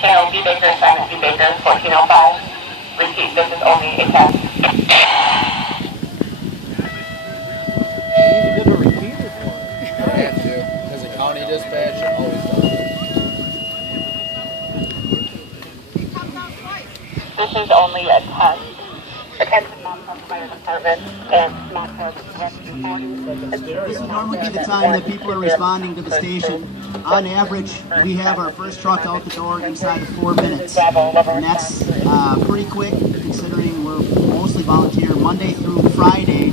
Channel B Baker, assignment B Baker, 1405. Repeat, this is only a test. You did a repeater for it. I have to, because the county dispatch always does it. This is only a test. Attention Montauk Fire Department and Montauk Rescue Force. This would normally be the time that people are responding to the station. On average, we have our first truck out the door inside of 4 minutes. And that's pretty quick considering we're mostly volunteer Monday through Friday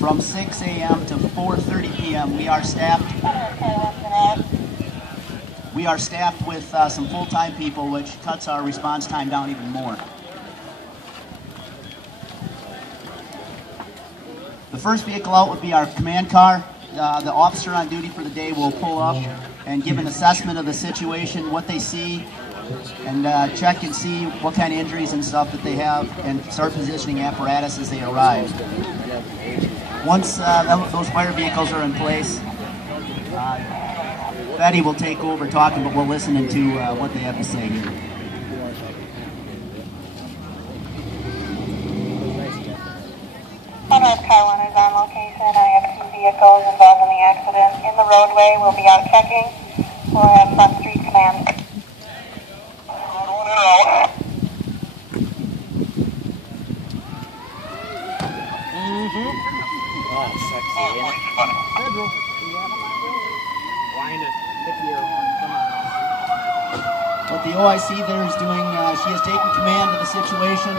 from 6 a.m. to 4:30 p.m. We are staffed with some full-time people, which cuts our response time down even more. The first vehicle out would be our command car. The officer on duty for the day will pull up and give an assessment of the situation, what they see, and check and see what kind of injuries and stuff that they have, and start positioning apparatus as they arrive. Once those fire vehicles are in place, Betty will take over talking, but we'll listen into what they have to say here. Horeb Car 1 is on location. I have 2 vehicles involved in the accident. In the roadway, we'll be out checking. We'll have Front Street Command. Oh, sexy, ain't it? Federal. Wind it. Hit the air horn. Come on. What the OIC there is doing, she has taken command of the situation.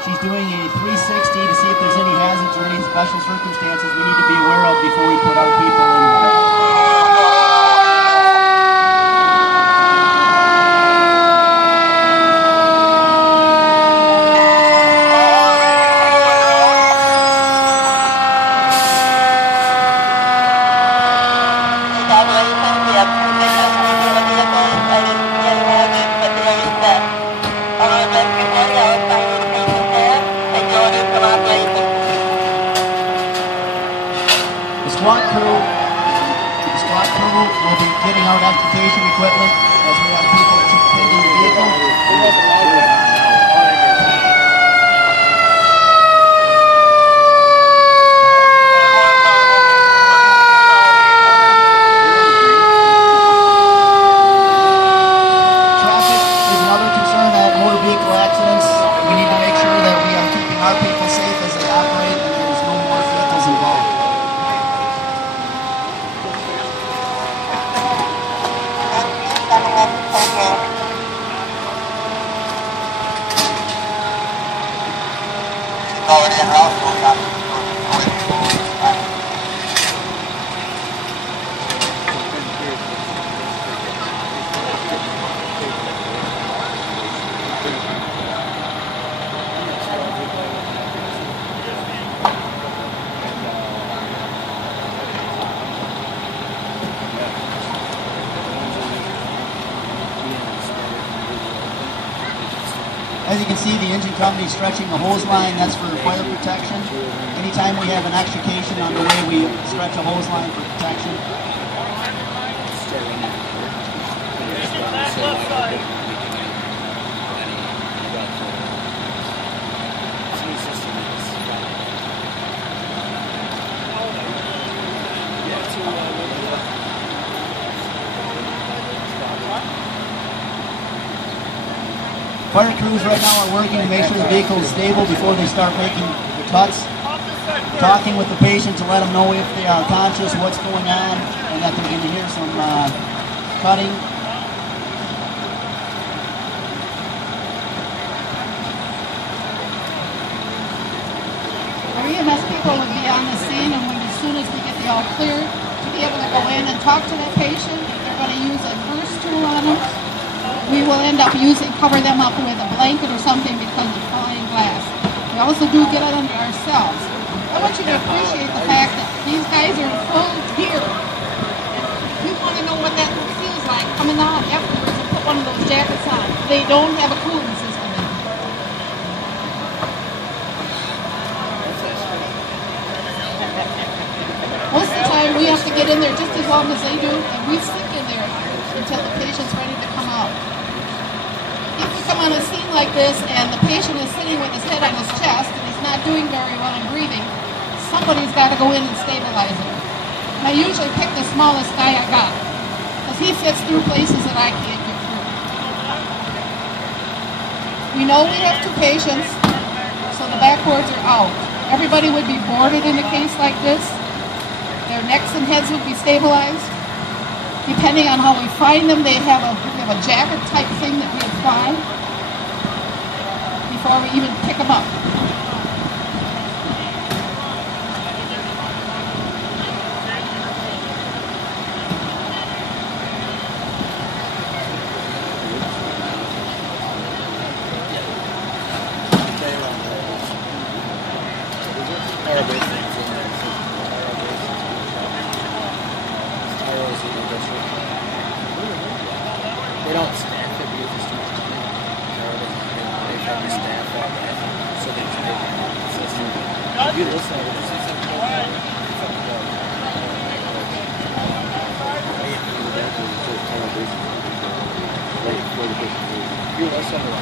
She's doing a 360 to see if there's any hazards or any special circumstances we need to be aware of before we put our people in there. The squad crew will be getting out extrication equipment as we have people pinned in the vehicle. Traffic is another concern at motor vehicle accidents. We need to make sure that we are keeping our people safe as they operate and there's no more vehicles involved. Already en route. As you can see, the engine company is stretching the hose line. That's for fire protection. Anytime we have an extrication on the way, we stretch a hose line for protection. Fire crews right now are working to make sure the vehicle is stable before they start making the cuts. Talking with the patient to let them know if they are conscious, what's going on, and that they're going to hear some cutting. Our EMS people would be on the scene, and as soon as we get the all clear, to be able to go in and talk to that patient. If they're going to use a first tool on them, we will end up cover them up with a blanket or something because of flying glass. We also do get it under ourselves. I want you to appreciate the fact that these guys are in full gear. We want to know what that feels like coming on afterwards and put one of those jackets on. They don't have a cooling system in them. Most of the time we have to get in there just as long as they do, and we stick in there until the patient's ready to come out. on a scene like this and the patient is sitting with his head on his chest and he's not doing very well and breathing, somebody's got to go in and stabilize him. And I usually pick the smallest guy I got because he fits through places that I can't get through. We know we have 2 patients, so the backboards are out. Everybody would be boarded in a case like this. Their necks and heads would be stabilized. Depending on how we find them, we have a jacket type thing that we apply before we even pick them up. They don't staff it because it's too much money. They have the staff all that, so they can take the system. You listen to this. You listen to it.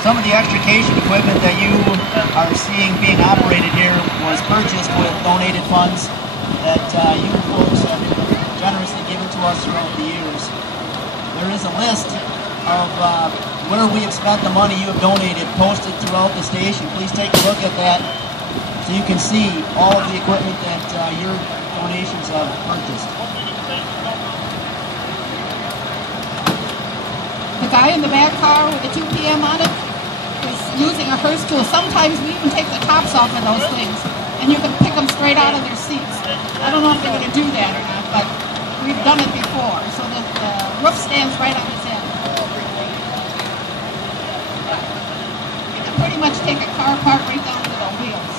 Some of the extrication equipment that you are seeing being operated here was purchased with donated funds that you folks have generously given to us throughout the years. There is a list of where we have spent the money you have donated posted throughout the station. Please take a look at that so you can see all of the equipment that your donations have purchased. The guy in the back car with the 2 p.m. on it is using a hearse tool. Sometimes we even take the tops off of those things, and you can pick them straight out of their seats. I don't know if they're going to do that or not, but we've done it before, so that the roof stands right on his head. You can pretty much take a car apart right down to the wheels.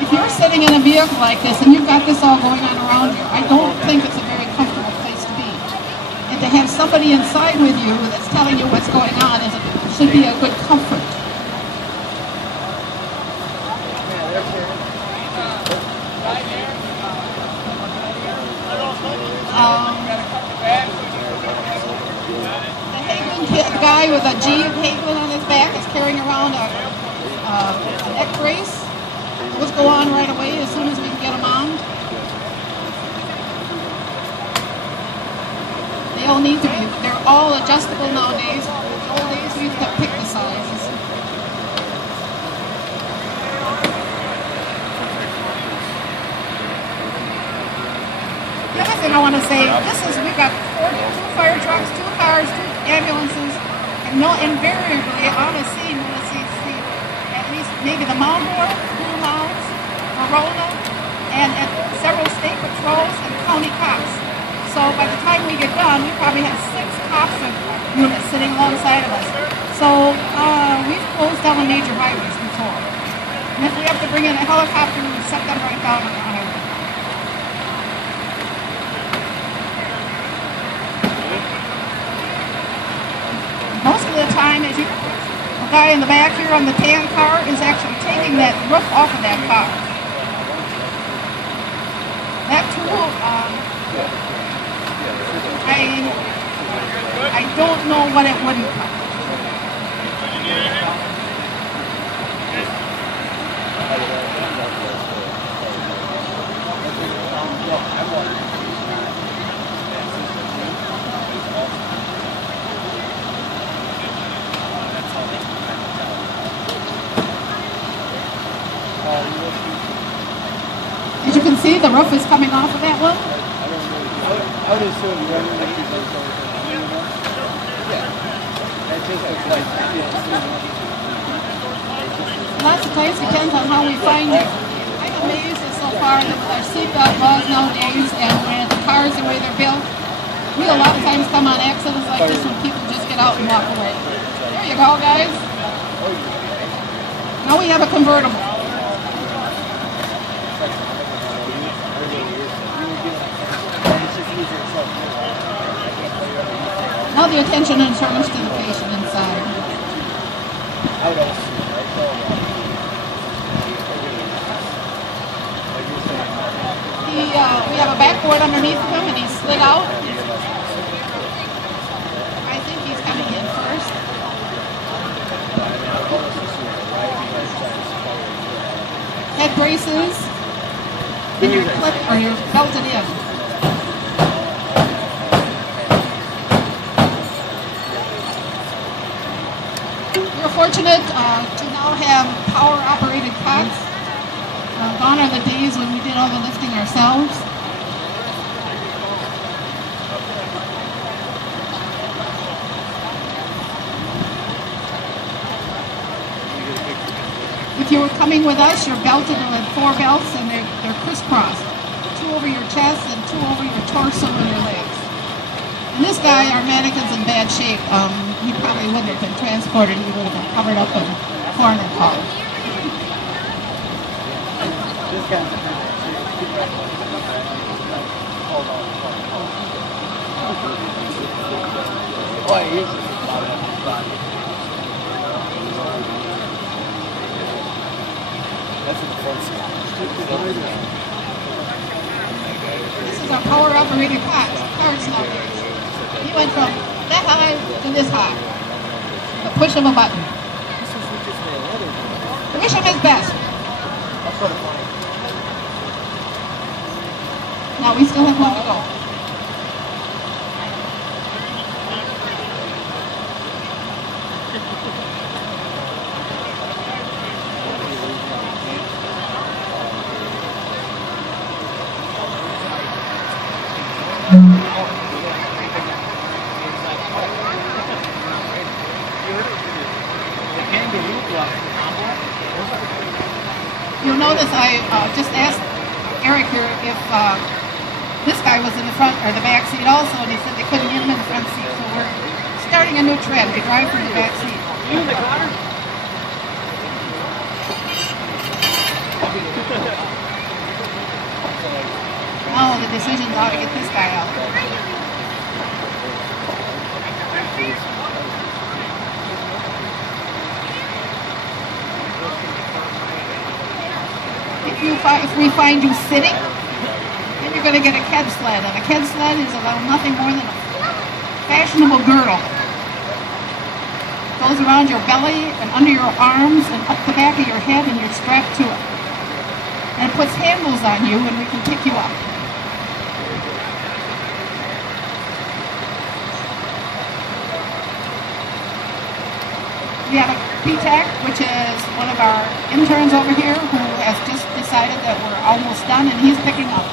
If you're sitting in a vehicle like this and you've got this all going on around you, I don't think it's a very comfortable place to be. And to have somebody inside with you that's telling you what's going on should be a good comfort. The guy with a G of Hagelin on his back is carrying around a neck brace. Those go on right away as soon as we can get them on. They all need to be, they're all adjustable nowadays. In the old days we used to pick the sizes. The other thing I want to say, we've got 2 fire trucks, 2 cars, 2 ambulances, and invariably on a scene we'll see at least maybe the mound board, mounds, Verona, and several state patrols and county cops. So by the time we get done, we probably have 6 cops units sitting alongside of us. So we've closed down major highways before. And if we have to bring in a helicopter, we set them right down on the highway. Most of the time, the guy in the back here on the tan car is actually taking that roof off of that car. That tool, I don't know what it wouldn't cost. As you can see, the roof is coming off of that one. I would assume you don't make these things over. It just looks like Lots of times depends on how we find it. I'm amazed that so far that with our seatbelt laws nowadays and when the cars the way they're built, we a lot of times come on accidents like this when people just get out and walk away. There you go, guys. Now we have a convertible. Now the attention and turns to the patient inside. We have a backboard underneath him and he's slid out. I think he's coming in first. Head braces. And you're clipped or you're belted in. We're fortunate to now have power-operated cots. Gone are the days when we did all the lifting ourselves. If you were coming with us, you're belted with 4 belts and they're crisscrossed. 2 over your chest and 2 over your torso and your legs. And this guy, our mannequin's in bad shape. He probably wouldn't have been transported. He would have been covered up in coroner car. This is our power-operated cars nowadays. He went from that high to this high. The push of a button. Wish him his best. Now we still have one to go. You'll notice I just asked Eric here if this guy was in the front or the back seat also, and he said they couldn't get him in the front seat, so we're starting a new trend. We drive from the back seat. You in the car? Oh, the decision's how to get this guy out. If we find you sitting, then you're going to get a ked sled. And a ked sled is about nothing more than a fashionable girdle. It goes around your belly and under your arms and up the back of your head, and you're strapped to it. And it puts handles on you, and we can pick you up. We have a PTAC, which is one of our interns over here who has just decided that we're almost done, and he's picking up.